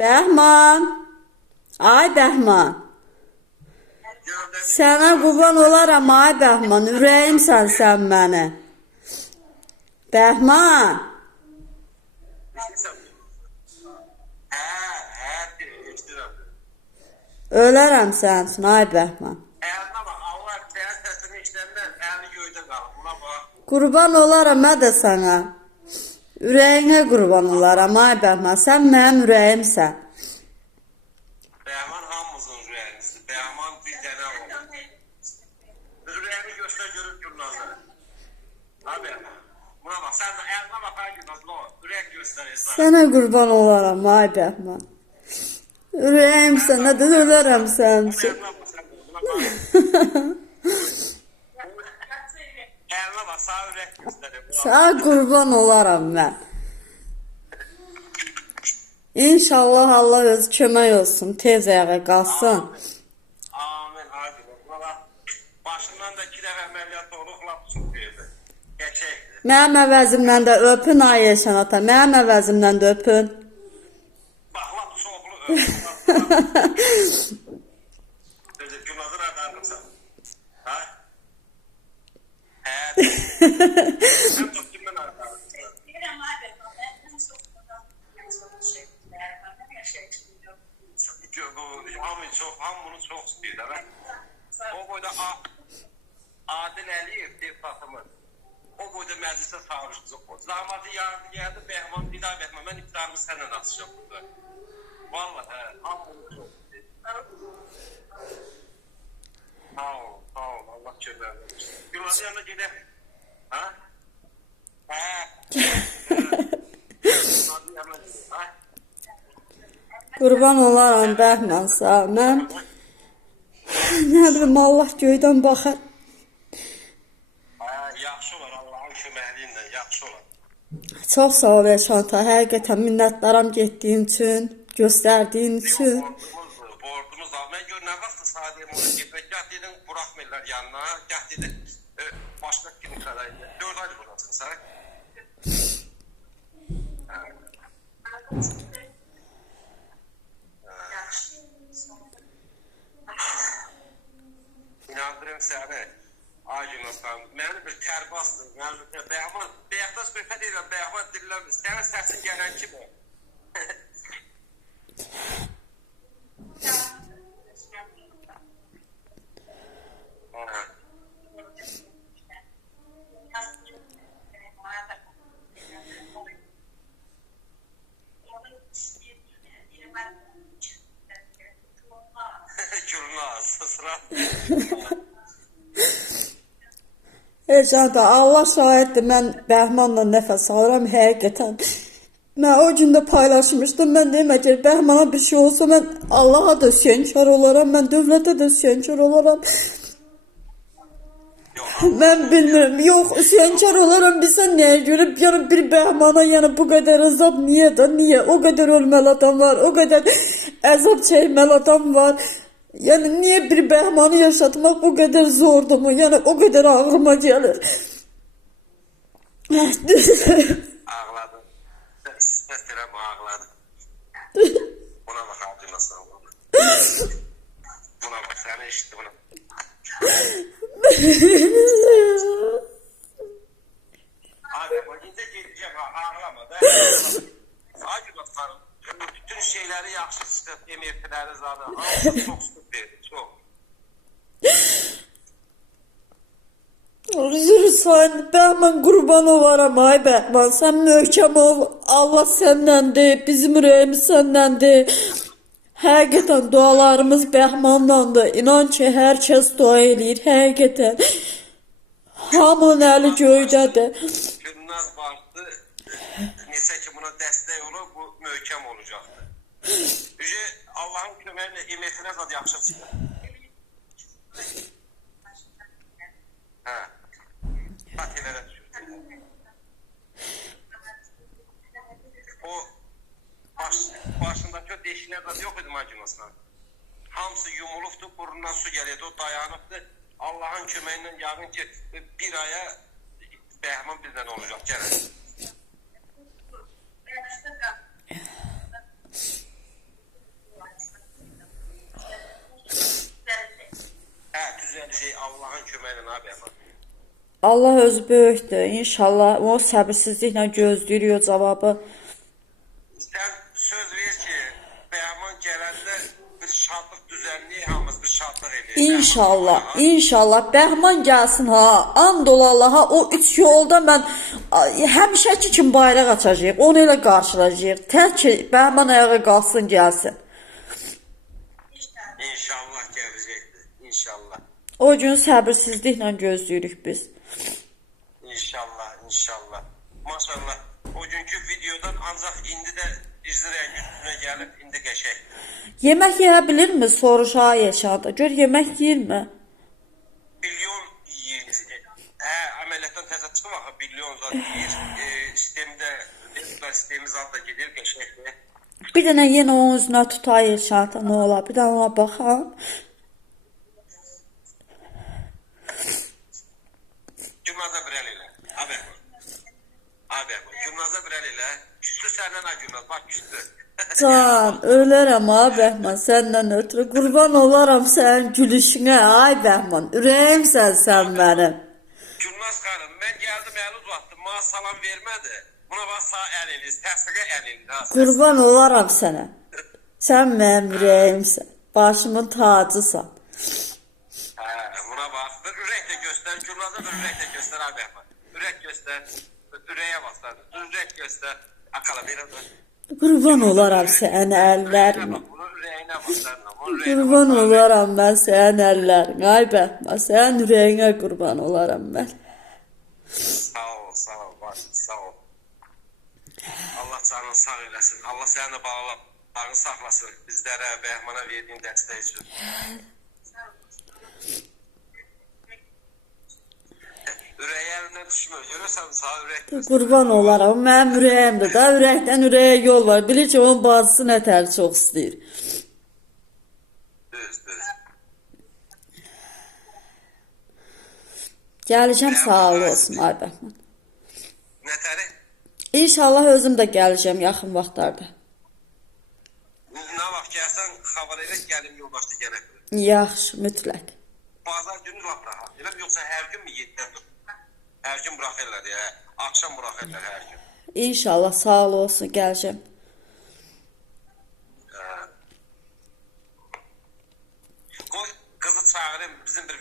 Bəhman. Ay Bəhman. Sənə qurban olaram ay Bəhman. Ürəyimsən sən mənə. Bəhman. Ölərəm sənin üçün ay Bəhman. Qurban olaram mən də sənə. Ürəyinə qurban olaram ay Bəhman. Sən mənim ürəyimsən. Bəhman hamımızın ürəyimizdir. Bəhman bir dənə olur. Ürəyini göstər görüb Gülnazı. Ha Bəhman. Buna bax, sən də əlinə bax ay Gülnazı. Ürək göstərirsən. Sənə qurban olaram ay Bəhman. Ürəyimsən, nə də ölərəm sənin üçün. Əlinə bax, sağ ürək göstərir. Sənə qurban olaram mən. İnşallah Allah öz kömək olsun, tez ayağa qalsın. Amin, hadi. Başından da 2 dəfə əməliyyat olub, lap çox verdi. Geçəkdir. Mənim əvəzimdən də öpün ay Eşən ata, mənim əvəzimdən də öpün. Bax, lap çoxlu öpün. Gülnazı rəqarqırsan. Ha? Hə? Sən çox kimdən rəqarqırsan? Hamını çox istəyir. O boyda Adil Əliyev deputatımız. O boyda məclisə çağırmışdı. Zahmatı yardı gəldi, Bəhman, bir daha Bəhman, mən iftarımı sənlə açacağım burada. Vallahi, hamını çox istəyir. Sağ ol, Allah kömək olsun. Gülnazın yanına gedək. Ha? Hə? Gülnazın yanına gedək, ha? Qurban olaram Bəhman sağ ol. Mən nə bilim Allah göydən baxar. Yaxşı olar, Allahın köməkliyi yaxşı olar. Çox sağ ol Eşən ata. Həqiqətən minnətdaram getdiyin üçün, göstərdiyin üçün. Borcumuz da. Mən gör nə vaxt sadəcə onu getmək. Gəh dedim buraxmırlar yanına. Gəh dedim başqa klinikadaydı. 4 aydır buradasın sən. İnandırım səni. Ay Yunuslan, mənim bir tərbasdır. Bəhman, bəyəqdə söhbət edirəm, Bəhman dilləmir. Sənin səsin gələn kimi. Gülnaz, sıra. Eşən ata, Allah şahiddir, mən Bəhmanla nəfəs alıram həqiqətən. Mən o gündə paylaşmışdım, mən demə ki, Bəhmana bir şey olsa, mən Allaha da sünkar olaram, mən dövlətə də sünkar olaram. Mən bilmirəm, yox, sünkar olaram, bilsən nəyə görə, yəni bir Bəhmana, yəni bu qədər əzab, niyə? O qədər ölməli adam var, o qədər əzab çəkməli adam var. Yəni, niyə bir Bəhmanı yaşatmaq bu qədər zordur mu? Yəni, o qədər ağrıma gəlir. Ağladım. Səsdirəm, ağladım. Buna bax, abi nasıl ağladım. Buna bax, səni eşitdi buna. Abi, incə gedəcəm, ağlama da. Acı bax, bütün şeyləri yaxşı çıxıb, MF-ləri zaten. Hamısı çox süper, çox. Yürüsən, Bəhman qurban olaram, ay Bəhman, sən möhkəm ol, Allah səndəndir, bizim ürəyimiz səndəndir. Həqiqətən dualarımız Bəhmanlandır, inan ki, hər kəs dua eləyir, həqiqətən. Hamının əli göydədir. Gülnaz vardı, neçə ki buna dəstək olur, bu möhkəm olacaqdır. Allahın köməklə MF-nə zad yaxşı çıxır. Hə. Patilərə düşür. O başındakı o deşiklər zad yox idi makinasına. Hamısı yumulubdur, burnundan su gəlirdi, o dayanıbdır. Allahın köməklə yağın ki, bir aya Bəhman bizdən olacaq, gəlin. Allahın köməyi ilə abi Bəhman. Allah özü böyükdür. İnşallah o səbirsizliklə gözləyirik o cavabı. Sən söz ver ki, Bəhman gələndə bir şadlıq düzənliyi, hamımız bir şadlıq eləyir. İnşallah, inşallah Bəhman gəlsin ha. And ol Allaha, o üç yolda mən həmişəki kimi bayraq açacağıq. Onu elə qarşılayacağıq. Tək ki Bəhman ayağa qalsın, gəlsin. İnşallah gələcəkdir. İnşallah. O gün səbirsizliklə gözləyirik biz. İnşallah, inşallah. Maşallah. O günkü videodan ancaq indi də izləyən üstünə gəlib, indi qəşək. Yemək yeyə bilirmi? Soruşa yaşadı. Gör yemək yeyirmi? Bilyon yiyir. Əməliyyatdan təzə çıxım axı, bilyon zat yiyir. Sistemi zat da gedir, qəşəkdir. Bir dənə yenə onun üzünə tutayır şanta, nə olar? Bir dənə ona baxam. Gümnaza bir əl elə. Abi gümnaza bir əl elə. Küstü səndən ha Gümnaz, bax küstü. Can, ölərəm ha Bəhman, səndən ötürü. Qurban olaram sənin gülüşünə, ay Bəhman. Ürəyimsən sən mənim. Gülnaz xanım, mən gəldim, əli uzatdım, bana salam vermədi. Buna bax sağ əl eləyir, təsdiqə əl eləyir. Qurban olaram sənə. Sən mənim ürəyimsən. Başımın tacısan. Buna bax, bir ürək də göstər, Gülnaza bir ürək də göstər abi Bəhman. Ürək göstər, ürəyə basar, ürək göstər. Akala bir adı. Qurban olaram sənin əllərinə. Bunun ürəyinə basar. Qurban olaram mən sənin əllərinə. Ay Bəhman, sənin ürəyinə qurban olaram mən. Sağ ol, sağ ol. Allah canını sağ eləsin. Allah sənin də balalarını saxlasın. Bizlərə, Bəhmana verdiyin dəstək üçün. Ürəyə əlindən düşmür. Görürsən sağ ürək. Qurban olaram. Mənim ürəyimdir da. Ürəkdən ürəyə yol var. Bilir ki, onun bacısı nətər çox istəyir. Düz. Gələcəm sağ olsun ay Bəhman. Nətəri? İnşallah özüm də gələcəm yaxın vaxtlarda. Nə vaxt gəlsən, xəbər elə gəlim yoldaşda gələk. Yaxşı, mütləq. Bazar günü lap rahat. Elə yoxsa hər gün mü 7-dən dur? Hər gün buraxırlar ya. Akşam buraxırlar hər gün. İnşallah sağ olsun gələcəm. Qoy qızı çağırım, bizim bir